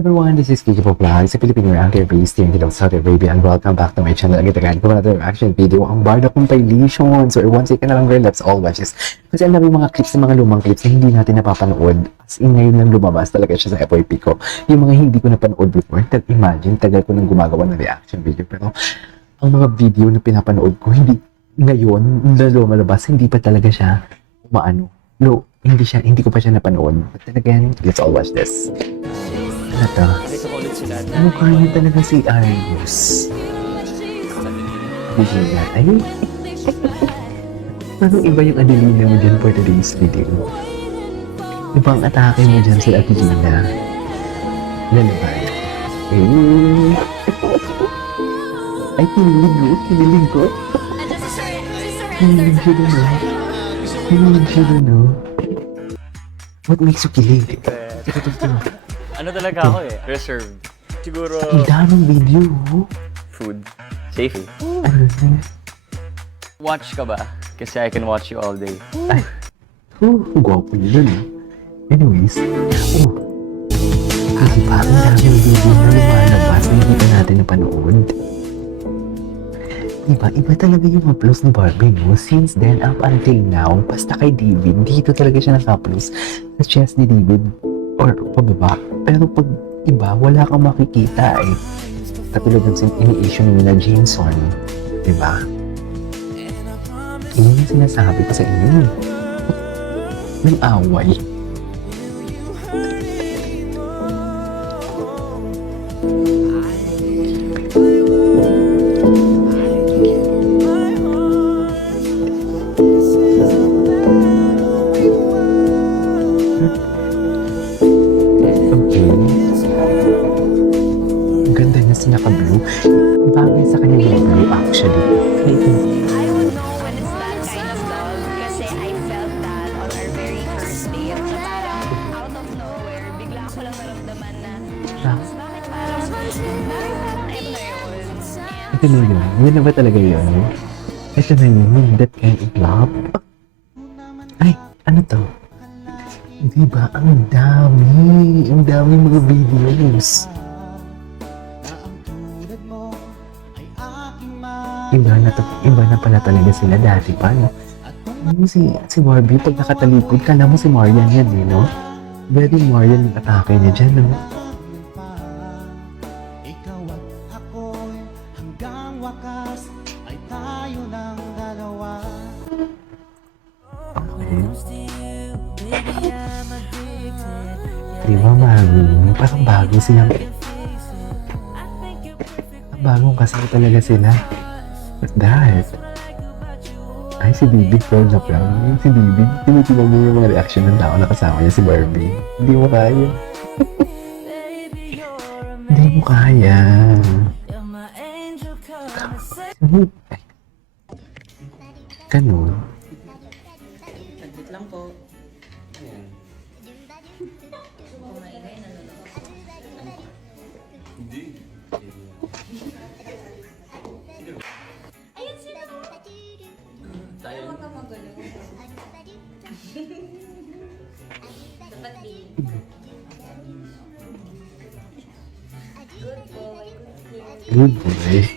Everyone, this is Kiki Vlog, sa Filipino Ranker based here in Saudi Arabia, and welcome back to my channel. Again, ko another reaction video ang Barda compilation. So, once again na lang girl, let's all watch this. Kasi alam yung mga clips, mga lumang clips na hindi natin napapanood. As in, ngayon lang lumabas talaga siya sa FYP ko. Yung mga hindi ko napanood before, imagine, tagal ko nang gumagawa ng reaction video. Pero, ang mga video na pinapanood ko, hindi, ngayon, na lumalabas, hindi pa talaga siya hindi ko pa siya napanood. But then again, let's all watch this. Ano to? Mukha niya talaga si Arius. Vigila. Ay! Parang iba yung Adelina mo dyan for today's video. Ibang atake mo dyan si Ate Gina. Lalaban. Ay, kinilig ko. Kinilig siya dun, oh. Kinilig siya dun, oh. What makes you kilig? Ano talaga ako eh? Reserved. Siguro... Ang daming video, oh. Food. Safety. Watch ka ba? Kasi I can watch you all day. Ay. Gwapo yun, eh. Anyways. Kasi pa, ang daming video na lumalabas na hindi pa natin napanood. Iba talaga yung uploads ni Barbie, no? Since then, up until now, basta kay David, dito talaga siya naka-uploads sa chest ni David or pababa. Pero pag iba, wala kang makikita eh. Katulad ng ini-issue nila Jameson. Diba? Yun yung sinasabi ko sa inyo. May away. Naka-blue. Bagay sa kanya yung blue actually. I would know when it's that kind of love kasi I felt that on our very first date. So parang out of nowhere, bigla ko lang naramdaman na bakit parang ito na yun. Ito na yun. Yan na ba talaga yun? Ito na yun. That kind of love. Ay, ano to? Diba? Ang dami. Ang dami mga videos. Iba na pala talaga sila dati pa, no? Si Barbie, pag nakatalikod, kala mo si Marian yan, eh, no? Very Marian yung atake niya dyan, no? Okay. Diba, parang bago sila. Bagong kasal talaga sila. What's that? Ay, si David proud na proud. Si David, tinitignan niya yung mga reaction ng tao na kasama niya si Barbie. Hindi mo kaya. Hindi mo kaya. Ay. Ganun. Saglit lang po. Good boy.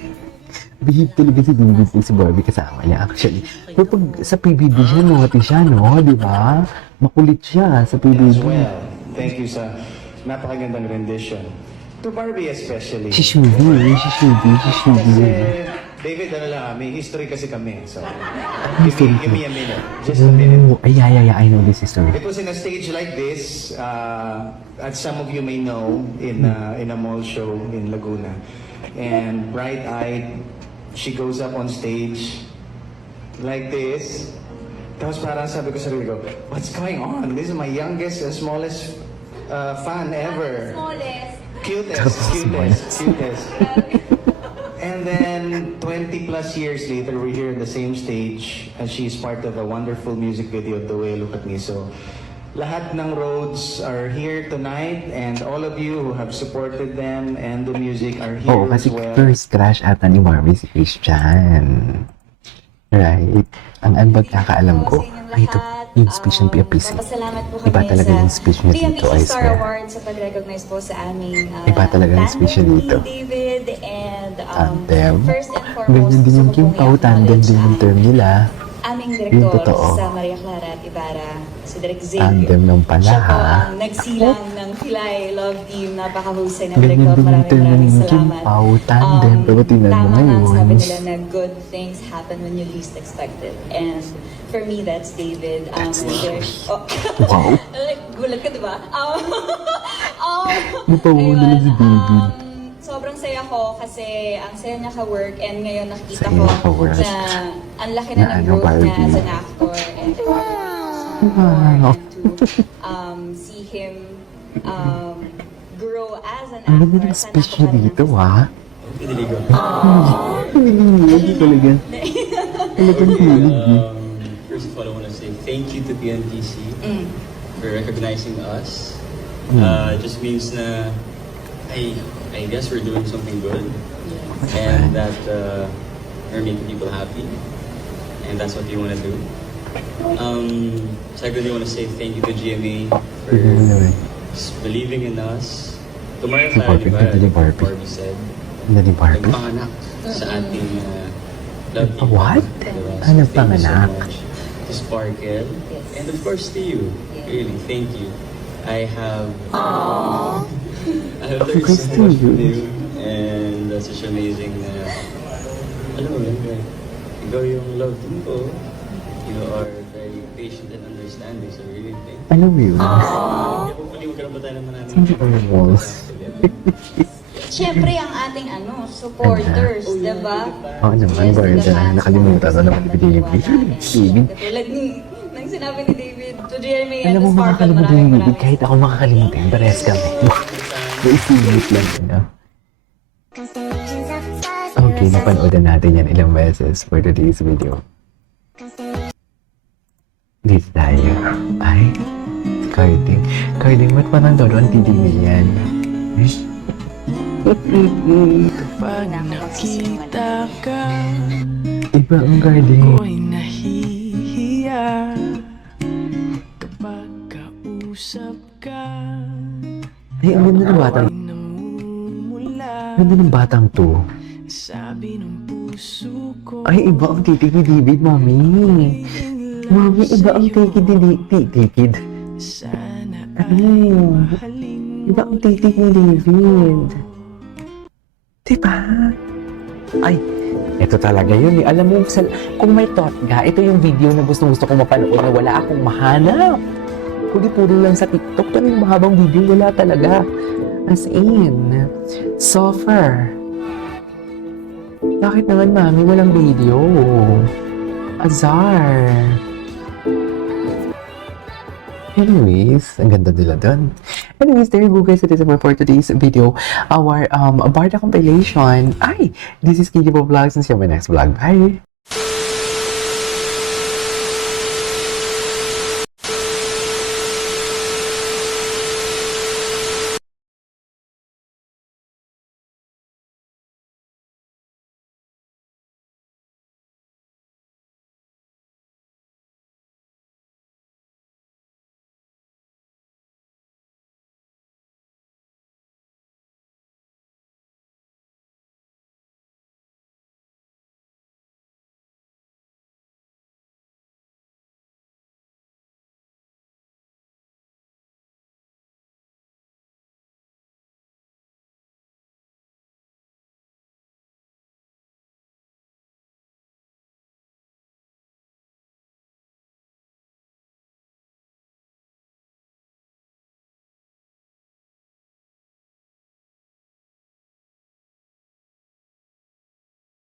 Bihib talaga si David si Barbie kasama niya actually. Pero pag sa PBB siya, naughty siya, no? Di ba? Makulit siya sa PBB. Well, thank you sa napakagandang rendition. To Barbie especially. Si Shubi. Kasi, David, ano lang, may history kasi kami. So, give me a minute. Just a minute. Oh, ay, I know this story. It was in a stage like this, as some of you may know, in a mall show in Laguna. And bright-eyed, she goes up on stage like this. Tapos parang sabi ko sa sarili ko, what's going on? This is my youngest and smallest fan ever. Cutest. And then 20 plus years later, we're here in the same stage and she's part of a wonderful music video, The Way You Look at Me. So lahat ng roads are here tonight and all of you who have supported them and the music are here Oo, kasi as well. first crush ata ni Barbie si Christian. Right? Ang pagkakaalam ko, ay ito, Yung speech ng PFPC. Papasalamat po Iba kami talaga sa yung speech niya dito, PFPC I Star swear. Award sa pag-recognize po sa aming Iba talaga yung speech niya tandem dito. ni David and Tandem. first and foremost, Ganyan din yung gusto ko Kim pong Pao, tandem i-acknowledge din yung ang term nila. aming Yung direktor totoo. sa Maria Clara at Ibarra, si Direk Xavier. Tandem lang pala, Siya po ha? ang nagsilang ng Pilay Love Team. Napakahusay na Ganyan direktor. din yung Maraming term maraming ng Kim salamat. Pao, tandem. Pero tingnan mo tama nga, ngayon. sabi nila na good things happen when you least expect it. And for me, that's David. Wow. Gulat ka, di ba? Napawalan na si David. Sobrang saya ko kasi ang saya niya ka-work and ngayon nakikita Saya ko niya ka-work. na ang laki Na na ng ano, growth niya Barbie. as an actor and Wow. to see him grow as an Ang ganda actor. ng Sana speech ako niya pa rin dito, ang- ha? Piniligo. Hindi talaga. Talagang hilig eh. First of all, I want to say thank you to PNPC for recognizing us. It just means na I guess we're doing something good and that we're making people happy and that's what we want to do. Secondly, I want to say thank you to GMA for believing in us. To Maria Si Clara, Barbie, di ba, ganda ni Barbie. Barbie said, Ano ni Barbie? nagpanganak sa ating love team. What? Diba? Ah, nagpanganak? Thank you so much to Sparkle. And of course to you. Really, thank you. I have I have learned Because so to much you. from you. And that's such amazing na alam mo yun, like, ikaw yung love team ko. You are very patient and understanding. So really thank you. Alam mo yun? Hopefully magkaroon pa tayo naman namin. Hindi ko yung walls. Siyempre ang ating supporters, di ba? Oo naman, Barda. Nakalimutan na naman ni David. David. Katulad ng sinabi ni David to Jeremy Alam and mo, to Sparkle, makakalimutan ni David. maraming Kahit ako makakalimutan, pares kami. Naisingit lang yun, ah. Okay, napanood na natin yan ilang beses for today's video. Dito tayo. Ay, si Carding. Carding, ba't parang todo ang titig na yan? Eh? Pag nakita ka, Iba ang Carding. ako'y nahihiya. Kapag kausap ka, Ay, ang ganda ng batang. ay namumula. Ang ganda ng batang to. Sabi ng puso ko, Ay, iba ang titig ni David, mami. Mami, iba ang titig ni David. sana Ay, mahalin iba ang titig ni David. Diba? Ay, ito talaga yun. Alam mo, kung may thought ka, ito yung video na gusto kong mapanood na wala akong mahanap. Puro lang sa TikTok, pero yung mahabang video, wala talaga. As in, suffer. Bakit naman, mami, walang video? Azar. Anyways, ang ganda nila dun. Anyways, there you go guys. It is for today's video. Our Barda compilation. Ay, this is Kiki Vlogs and see you on my next vlog. Bye!